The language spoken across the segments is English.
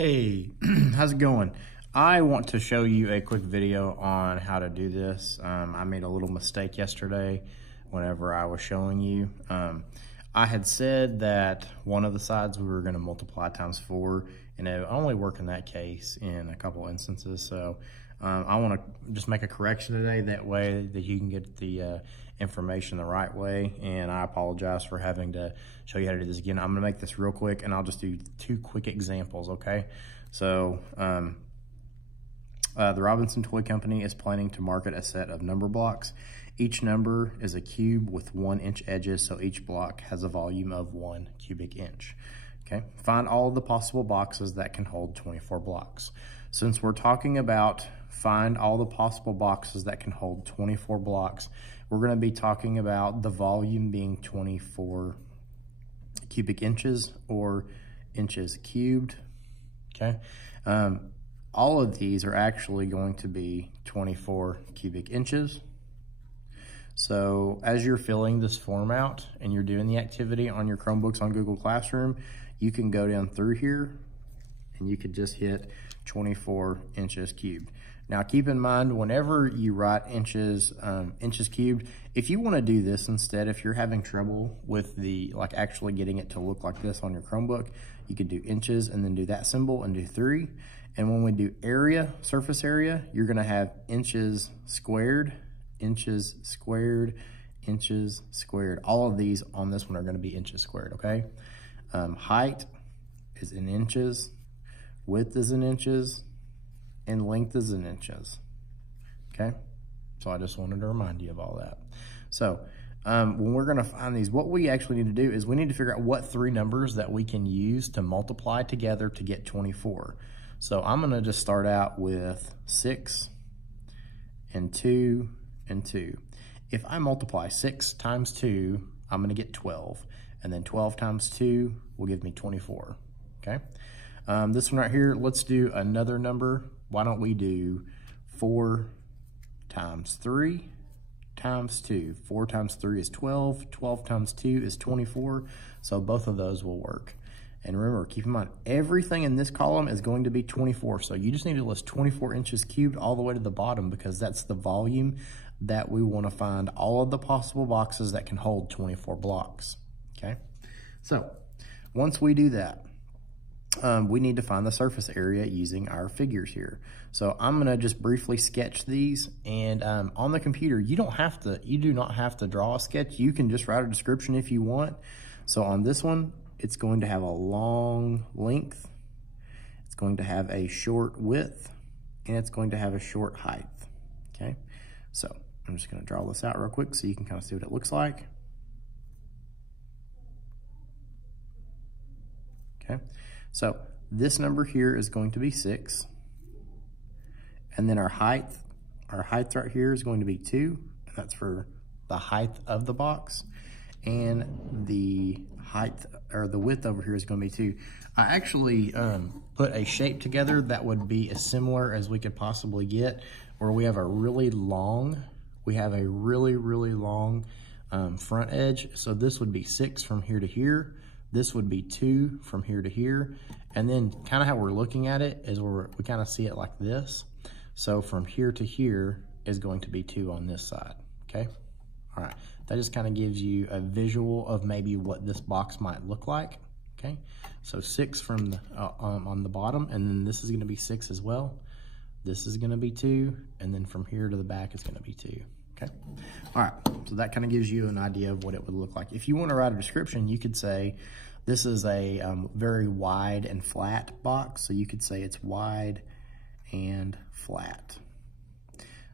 Hey, how's it going? I want to show you a quick video on how to do this. I made a little mistake yesterday whenever I was showing you. I had said that one of the sides we were going to multiply times 4, and it would only work in that case in a couple instances. So I want to just make a correction today, that way that you can get the information the right way. And I apologize for having to show you how to do this again. I'm going to make this real quick, and I'll just do 2 quick examples, okay? So the Robinson Toy Company is planning to market a set of number blocks. Each number is a cube with 1-inch edges, so each block has a volume of 1 cubic inch. Okay, find all of the possible boxes that can hold 24 blocks. Since we're talking about find all the possible boxes that can hold 24 blocks, we're going to be talking about the volume being 24 cubic inches or inches cubed. Okay, all of these are actually going to be 24 cubic inches. So as you're filling this form out and you're doing the activity on your Chromebooks on Google Classroom, you can go down through here and you could just hit 24 inches cubed. Now keep in mind, whenever you write inches cubed, if you want to do this instead, if you're having trouble with the actually getting it to look like this on your Chromebook, you could do inches and then do that symbol and do 3. And when we do area, surface area, you're going to have inches squared, inches squared, inches squared. All of these on this one are going to be inches squared, okay? Height is in inches, width is in inches, and length is in inches, okay? So I just wanted to remind you of all that. So when we're going to find these, what we actually need to do is we need to figure out what 3 numbers that we can use to multiply together to get 24. So I'm going to just start out with 6 and 2 and 2. If I multiply 6 times 2, I'm going to get 12. And then 12 times 2 will give me 24. Okay. This one right here, let's do another number. Why don't we do 4 times 3 times 2. 4 times 3 is 12. 12 times 2 is 24. So both of those will work. And remember, keep in mind, everything in this column is going to be 24. So you just need to list 24 inches cubed all the way to the bottom, because that's the volume that we want to find all of the possible boxes that can hold 24 blocks. Okay. So once we do that, we need to find the surface area using our figures here. So I'm going to just briefly sketch these, and on the computer, you do not have to draw a sketch. You can just write a description if you want. So on this one, it's going to have a long length, it's going to have a short width, and it's going to have a short height. Okay, so I'm just going to draw this out real quick so you can kind of see what it looks like. Okay, so this number here is going to be 6, and then our height right here is going to be 2, and that's for the height of the box, and the height or the width over here is going to be 2. I actually put a shape together that would be as similar as we could possibly get, where we have a really long front edge. So this would be 6 from here to here. This would be 2 from here to here. And then kind of how we're looking at it is we kind of see it like this. So from here to here is going to be 2 on this side, okay? All right, that just kind of gives you a visual of maybe what this box might look like, okay? So 6 from the, on the bottom, and then this is gonna be 6 as well. This is gonna be 2, and then from here to the back is gonna be 2, okay? All right, so that kind of gives you an idea of what it would look like. If you wanna write a description, you could say, this is a very wide and flat box, so you could say it's wide and flat.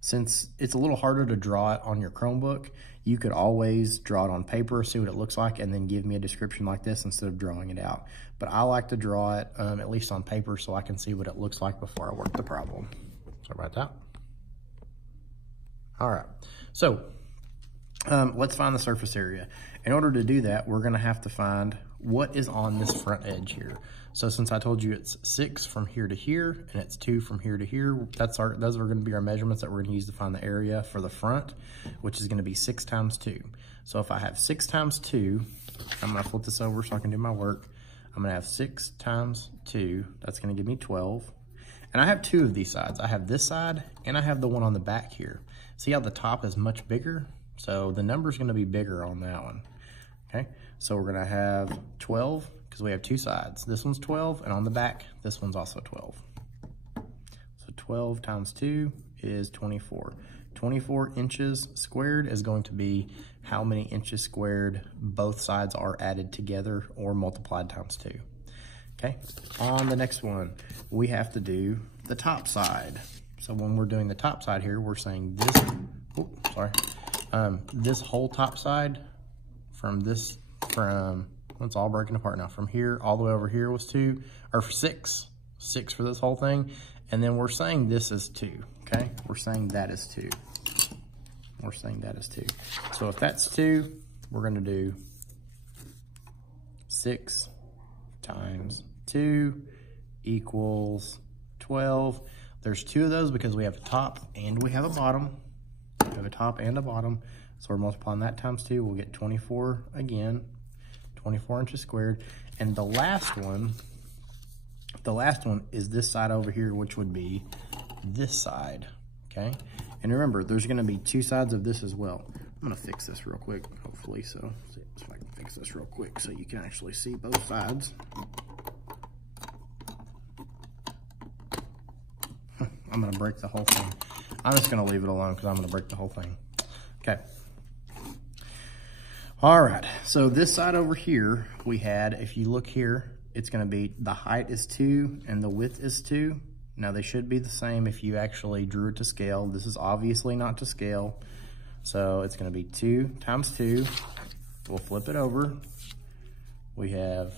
Since it's a little harder to draw it on your Chromebook, you could always draw it on paper, see what it looks like, and then give me a description like this instead of drawing it out. But I like to draw it at least on paper so I can see what it looks like before I work the problem. Sorry about that. All right, so let's find the surface area. In order to do that, we're gonna have to find what is on this front edge here. So since I told you it's 6 from here to here, and it's 2 from here to here, those are gonna be our measurements that we're gonna use to find the area for the front, which is gonna be 6 times 2. So if I have 6 times 2, I'm gonna flip this over so I can do my work. I'm gonna have 6 times 2, that's gonna give me 12. And I have 2 of these sides. I have this side and I have the one on the back here. See how the top is much bigger? So the number's gonna be bigger on that one, okay? So we're gonna have 12, because we have 2 sides. This one's 12, and on the back, this one's also 12. So 12 times 2 is 24. 24 inches squared is going to be how many inches squared both sides are added together or multiplied times 2. Okay, on the next one, we have to do the top side. So when we're doing the top side here, we're saying this, this whole top side it's all breaking apart now. From here all the way over here was 2, or 6 for this whole thing. And then we're saying this is 2, okay? We're saying that is 2. We're saying that is 2. So if that's 2, we're gonna do 6 times 2 equals 12. There's 2 of those because we have a top and we have a bottom. We have a top and a bottom. So we're multiplying that times 2. We'll get 24 again, 24 inches squared. And the last one is this side over here, which would be this side, okay? And remember, there's gonna be 2 sides of this as well. I'm gonna fix this real quick, hopefully. So see if I can fix this real quick so you can actually see both sides. I'm gonna break the whole thing. I'm just gonna leave it alone because I'm gonna break the whole thing. Okay. All right, so this side over here, we had, if you look here, it's gonna be, the height is 2 and the width is 2. Now they should be the same if you actually drew it to scale. This is obviously not to scale. So it's gonna be 2 times 2. We'll flip it over. We have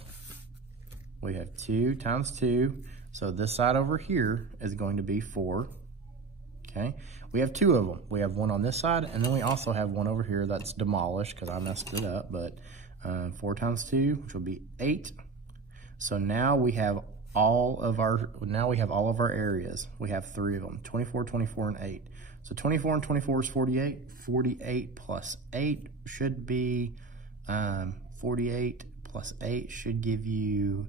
2 times 2. So this side over here is going to be 4, okay? We have 2 of them. We have one on this side, and then we also have one over here that's demolished because I messed it up, but 4 times 2, which will be 8. So now we have all of our areas. We have 3 of them, 24, 24, and 8. So 24 and 24 is 48. 48 plus 8 should be, 48 plus 8 should give you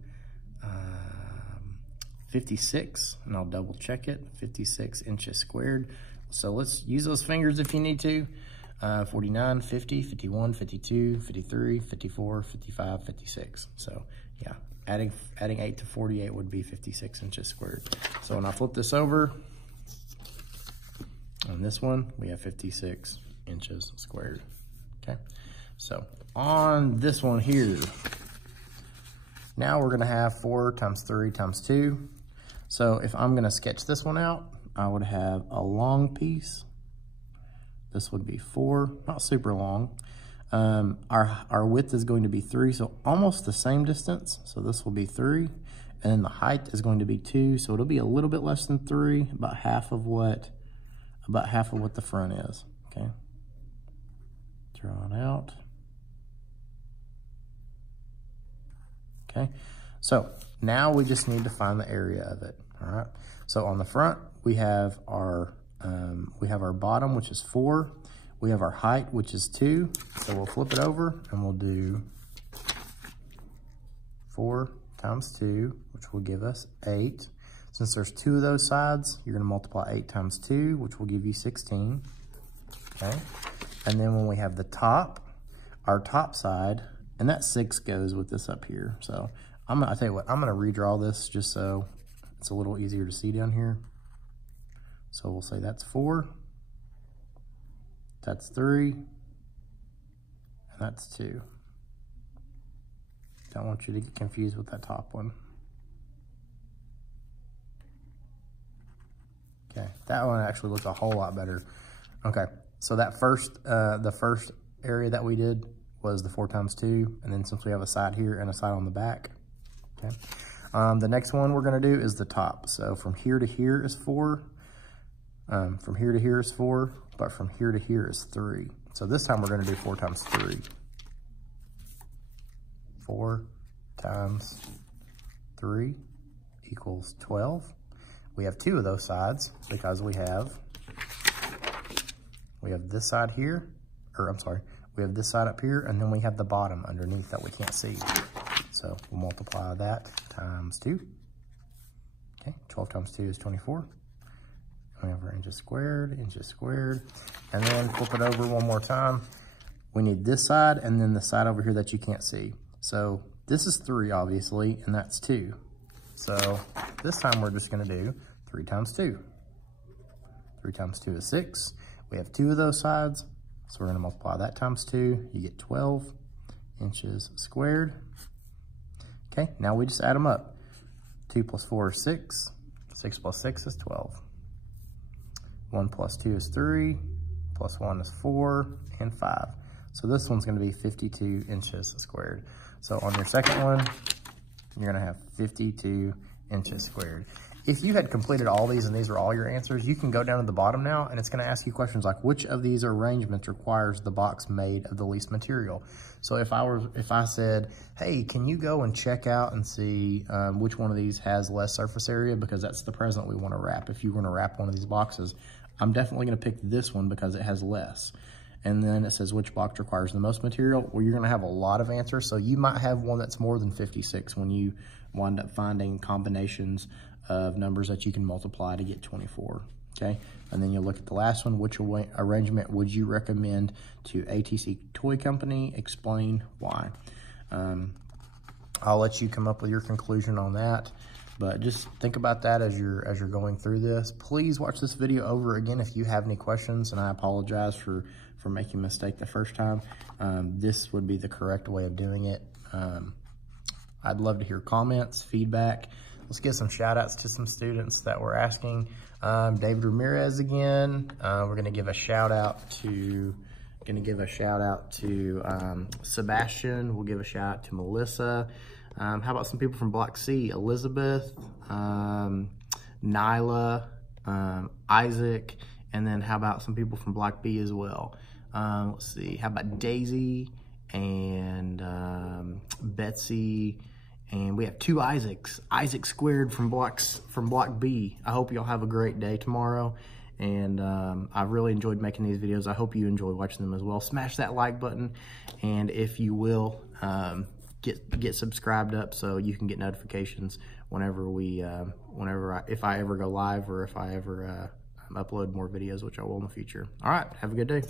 56, and I'll double check it, 56 inches squared. So let's use those fingers if you need to. 49, 50, 51, 52, 53, 54, 55, 56. So yeah, adding 8 to 48 would be 56 inches squared. So when I flip this over, on this one, we have 56 inches squared, okay? So on this one here, now we're gonna have 4 times 3 times 2. So if I'm gonna sketch this one out, I would have a long piece. This would be 4, not super long. Our width is going to be 3, so almost the same distance. So this will be 3, and then the height is going to be 2, so it'll be a little bit less than 3, about half of what the front is, okay? Draw it out. Okay, so now we just need to find the area of it, all right? So on the front, we have our bottom, which is 4. We have our height, which is 2. So we'll flip it over and we'll do 4 times 2, which will give us 8. Since there's 2 of those sides, you're gonna multiply 8 times 2, which will give you 16, okay? And then when we have the top, our top side, and that 6 goes with this up here. So I'll tell you what, I'm gonna redraw this just so it's a little easier to see down here. So we'll say that's 4, that's 3, and that's 2. Don't want you to get confused with that top one. Okay, that one actually looks a whole lot better. Okay, so that the first area that we did was the 4 times 2, and then since we have a side here and a side on the back, okay. The next one we're gonna do is the top. So from here to here is 4, from here to here is 4, but from here to here is 3. So this time we're gonna do 4 times 3. 4 times 3 equals 12. We have 2 of those sides because we have this side here, or I'm sorry, we have this side up here, and then we have the bottom underneath that we can't see. So we'll multiply that times 2. Okay, 12 times 2 is 24. Over inches squared, and then flip it over one more time. We need this side and then the side over here that you can't see. So this is 3, obviously, and that's 2. So this time we're just gonna do 3 times 2. 3 times 2 is 6. We have 2 of those sides, so we're gonna multiply that times 2. You get 12 inches squared. Okay, now we just add them up. 2 plus 4 is 6. 6 plus 6 is 12. 1 plus 2 is 3, plus 1 is 4, and 5. So this one's gonna be 52 inches squared. So on your second one, you're gonna have 52 inches squared. If you had completed all these and these are all your answers, you can go down to the bottom now and it's gonna ask you questions like, which of these arrangements requires the box made of the least material? So if I said, hey, can you go and check out and see which one of these has less surface area, because that's the present we wanna wrap. If you wanna wrap one of these boxes, I'm definitely gonna pick this one because it has less. And then it says which box requires the most material. Well, you're gonna have a lot of answers. So you might have one that's more than 56 when you wind up finding combinations of numbers that you can multiply to get 24, okay? And then you'll look at the last one, which arrangement would you recommend to ATC Toy Company? Explain why. I'll let you come up with your conclusion on that. But just think about that as you're going through this. Please watch this video over again if you have any questions, and I apologize for making a mistake the first time. This would be the correct way of doing it. I'd love to hear comments, feedback. Let's get some shout outs to some students that were asking. David Ramirez again. We're gonna give a shout out to Sebastian. We'll give a shout out to Melissa. How about some people from Block C? Elizabeth, Nyla, Isaac, and then how about some people from Block B as well? Let's see, how about Daisy and Betsy, and we have 2 Isaacs. Isaac squared from Block B. I hope y'all have a great day tomorrow, and I've really enjoyed making these videos. I hope you enjoy watching them as well. Smash that like button, and if you will, get subscribed up so you can get notifications whenever if I ever go live or if I ever upload more videos, which I will in the future. All right, have a good day.